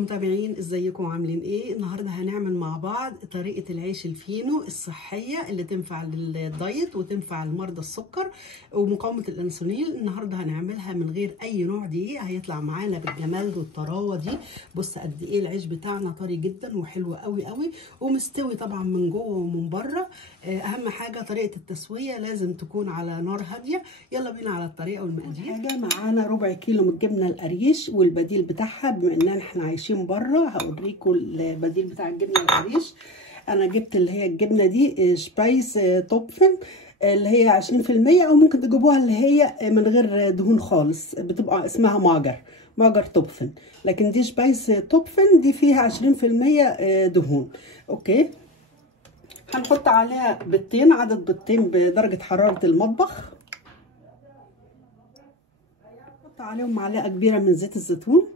متابعين ازيكم عاملين ايه؟ النهارده هنعمل مع بعض طريقه العيش الفينو الصحيه اللي تنفع للدايت وتنفع لمرضى السكر ومقاومه الانسولين. النهارده هنعملها من غير اي نوع دقيق، هيطلع معانا بالجمال والطراوه دي. بص قد ايه العيش بتاعنا طري جدا وحلو قوي قوي ومستوي طبعا من جوه ومن بره. اهم حاجه طريقه التسويه لازم تكون على نار هاديه. يلا بينا على الطريقه والمقادير. حاجه معانا ربع كيلو من الجبنه القريش والبديل بتاعها، بما ان احنا عايشين بره هوريكم البديل بتاع الجبنه القريش. انا جبت اللي هي الجبنه دي شبايس توبفن اللي هي 20%، او ممكن تجيبوها اللي هي من غير دهون خالص، بتبقى اسمها ماجر توبفن، لكن دي شبايس توبفن دي فيها 20% دهون. اوكي، هنحط عليها بيضتين، عدد بيضتين بدرجه حراره المطبخ. نحط عليهم معلقه كبيره من زيت الزيتون،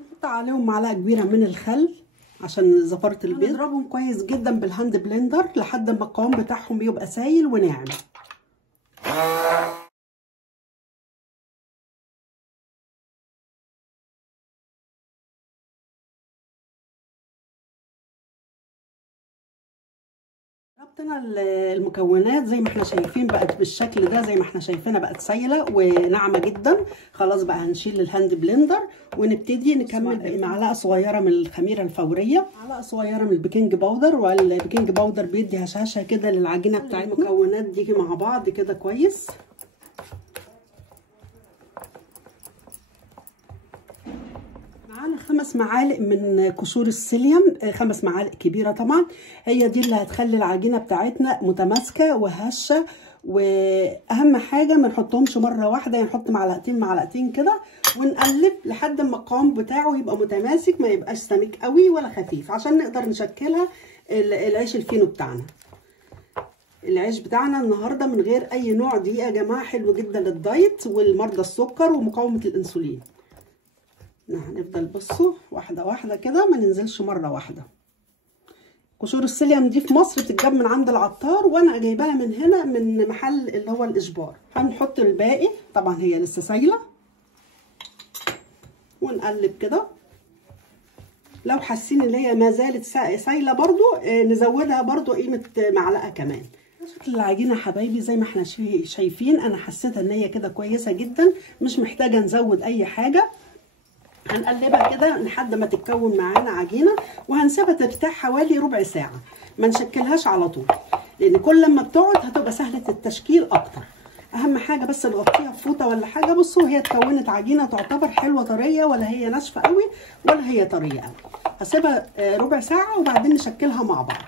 نحط عليهم معلقه كبيره من الخل عشان زفاره البيض. نضربهم كويس جدا بالهاند بلندر لحد ما القوام بتاعهم يبقى سايل وناعم. ضربتنا المكونات زي ما احنا شايفين بقت بالشكل ده، زي ما احنا شايفينها بقت سايله وناعمه جدا. خلاص بقى هنشيل الهاند بلندر ونبتدي نكمل. معلقه صغيره من الخميره الفوريه، معلقه صغيره من البيكنج باودر، والبيكنج باودر بيدي هشاشه كده للعجينه بتاعتنا. المكونات دي مع بعض كده كويس. معانا 5 معالق من قشور السيليوم، 5 معالق كبيره طبعا، هي دي اللي هتخلي العجينه بتاعتنا متماسكه وهشه. واهم حاجه ما نحطهمش مره واحده، يعني نحط معلقتين كده ونقلب لحد ما القوام بتاعه يبقى متماسك، ما يبقاش سميك قوي ولا خفيف، عشان نقدر نشكلها العيش الفينو بتاعنا. العيش بتاعنا النهارده من غير اي نوع دقيق يا جماعه، حلو جدا للدايت والمرضى السكر ومقاومه الانسولين. هنفضل بصوا واحده واحده كده، ما ننزلش مره واحده. قشور السيليوم دي في مصر بتتجاب من عند العطار، وانا جايباها من هنا من محل اللي هو الاشبار. هنحط الباقي، طبعا هي لسه سايله، ونقلب كده. لو حاسين ان هي ما زالت سايله برضو نزودها برضو قيمه معلقه كمان. شكل العجينه حبايبي زي ما احنا شايفين، انا حسيت ان هي كده كويسه جدا، مش محتاجه نزود اي حاجه. هنقلبها كده لحد ما تتكون معانا عجينه، وهنسيبها ترتاح حوالي ربع ساعه، ما نشكلهاش على طول، لان كل ما بتقعد هتبقى سهله التشكيل اكتر. اهم حاجه بس نغطيها بفوطه ولا حاجه. بصوا هي اتكونت عجينه تعتبر حلوه طريه، ولا هي ناشفه قوي ولا هي طريه قوي. هسيبها ربع ساعه وبعدين نشكلها مع بعض.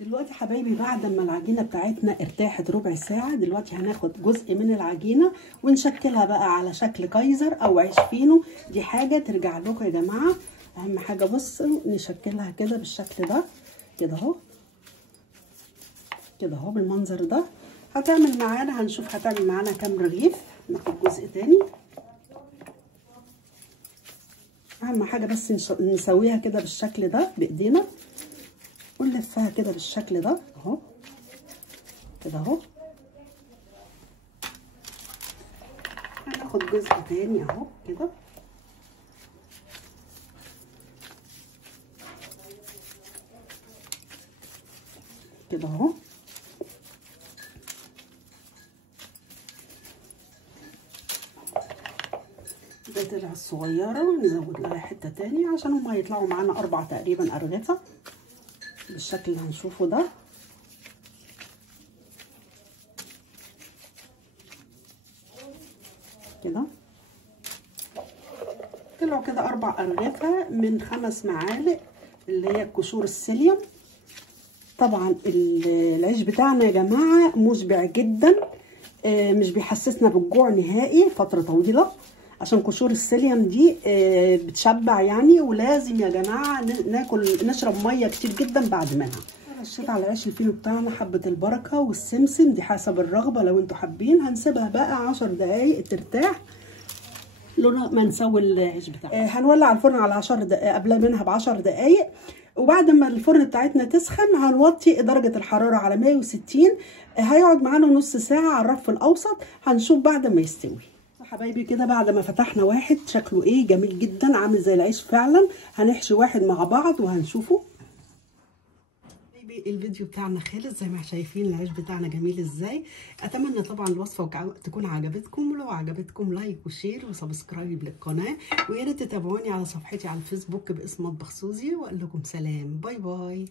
دلوقتي حبايبي بعد ما العجينه بتاعتنا ارتاحت ربع ساعه، دلوقتي هناخد جزء من العجينه ونشكلها بقى على شكل كايزر او عيش فينو. دي حاجه ترجع لكم يا جماعه. اهم حاجه بصوا نشكلها كده بالشكل ده كده اهو، كده اهو بالمنظر ده. هتعمل معانا، هنشوف هتعمل معانا كام رغيف. ناخد جزء تاني. اهم حاجه بس نسويها كده بالشكل ده بايدينا، ونلفها كده بالشكل ده اهو، كده اهو. هناخد جزء تاني اهو كده، كده اهو. ده طلع الصغيره، نزود لها حته تاني عشان هما هيطلعوا معانا 4 تقريبا ارغفه بالشكل اللي هنشوفه ده. كده طلعوا كده 4 ارغفه من 5 معالق اللي هي قشور السيليوم. طبعا العيش بتاعنا يا جماعه مشبع جدا، مش بيحسسنا بالجوع نهائي فتره طويله، عشان قشور السيليوم دي بتشبع يعني. ولازم يا جماعه نشرب ميه كتير جدا بعد منها. رشيت على العيش الفينو بتاعنا حبه البركه والسمسم، دي حسب الرغبه لو انتوا حابين. هنسيبها بقى 10 دقايق ترتاح لونها ما نسوي العيش بتاعنا. هنولع الفرن على 10 دقايق، قبل منها ب10 دقايق. وبعد ما الفرن بتاعتنا تسخن هنوطي درجه الحراره على 160. هيقعد معانا نص ساعه على الرف الاوسط. هنشوف بعد ما يستوي. حبايبي كده بعد ما فتحنا واحد شكله ايه جميل جدا، عامل زي العيش فعلا. هنحشي واحد مع بعض وهنشوفه. الفيديو بتاعنا خلص، زي ما شايفين العيش بتاعنا جميل ازاي. اتمنى طبعا الوصفه تكون عجبتكم، ولو عجبتكم لايك وشير وسبسكرايب للقناه، ويا ريت تتابعوني على صفحتي على الفيسبوك باسم مطبخ سوزي، واقول لكم سلام، باي باي.